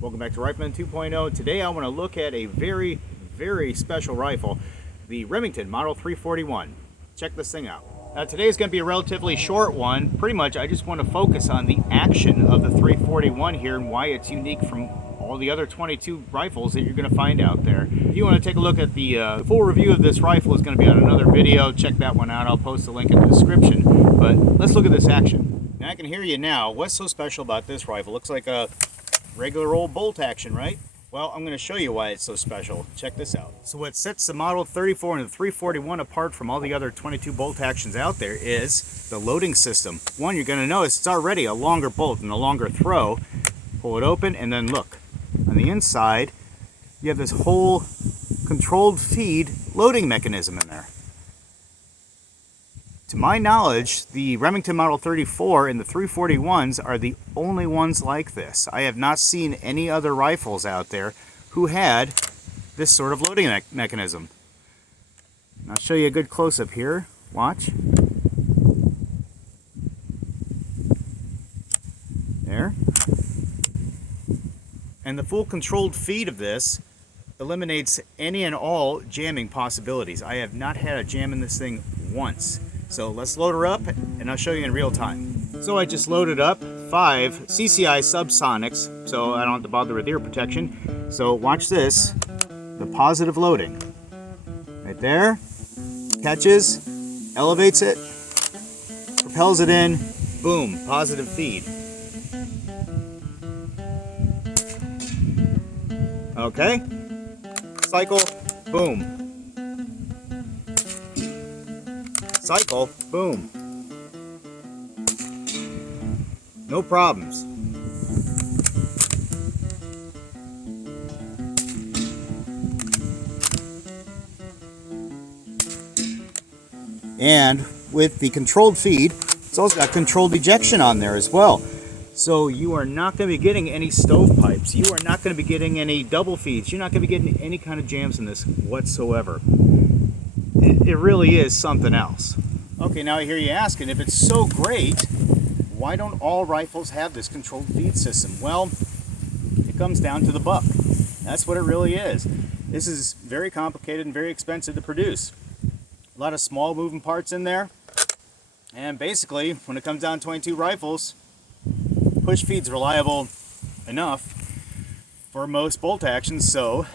Welcome back to Rifleman 2.0. Today I want to look at a very, very special rifle, the Remington Model 341. Check this thing out. Now today is going to be a relatively short one. Pretty much I just want to focus on the action of the 341 here and why it's unique from all the other 22 rifles that you're going to find out there. If you want to take a look at the full review of this rifle, is going to be on another video. Check that one out. I'll post the link in the description. But let's look at this action. Now I can hear you now. What's so special about this rifle? Looks like a regular old bolt action, right? Well, I'm going to show you why it's so special. Check this out. So what sets the Model 34 and the 341 apart from all the other 22 bolt actions out there is the loading system. One, you're going to notice it's already a longer bolt and a longer throw. Pull it open and then look. On the inside, you have this whole controlled feed loading mechanism in there. To my knowledge, the Remington Model 34 and the 341s are the only ones like this. I have not seen any other rifles out there who had this sort of loading mechanism. I'll show you a good close-up here. Watch. There. And the full controlled feed of this eliminates any and all jamming possibilities. I have not had a jam in this thing once. So let's load her up and I'll show you in real time. So I just loaded up 5 CCI subsonics, so I don't have to bother with ear protection. So watch this, the positive loading. Right there, catches, elevates it, propels it in, boom, positive feed. Okay, cycle, boom. Cycle, boom. No problems. And with the controlled feed, it's also got controlled ejection on there as well. So you are not going to be getting any stovepipes. You are not going to be getting any double feeds. You're not going to be getting any kind of jams in this whatsoever. It really is something else. Okay, now I hear you asking, if it's so great, why don't all rifles have this controlled feed system? Well, it comes down to the buck. That's what it really is. This is very complicated and very expensive to produce. A lot of small moving parts in there. And basically, when it comes down to 22 rifles, push feed's reliable enough for most bolt actions, so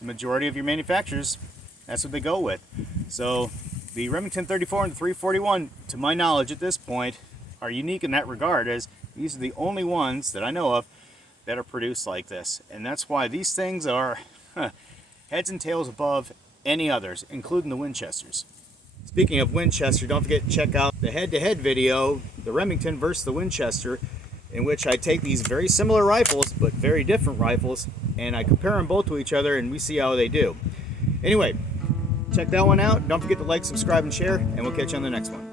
the majority of your manufacturers, that's what they go with. So the Remington 34 and the 341, to my knowledge at this point, are unique in that regard, as these are the only ones that I know of that are produced like this. And that's why these things are heads and tails above any others, including the Winchesters. Speaking of Winchester, don't forget to check out the head-to-head video, the Remington versus the Winchester, in which I take these very similar rifles, but very different rifles, and I compare them both to each other and we see how they do. Anyway, check that one out. Don't forget to like, subscribe, and share, and we'll catch you on the next one.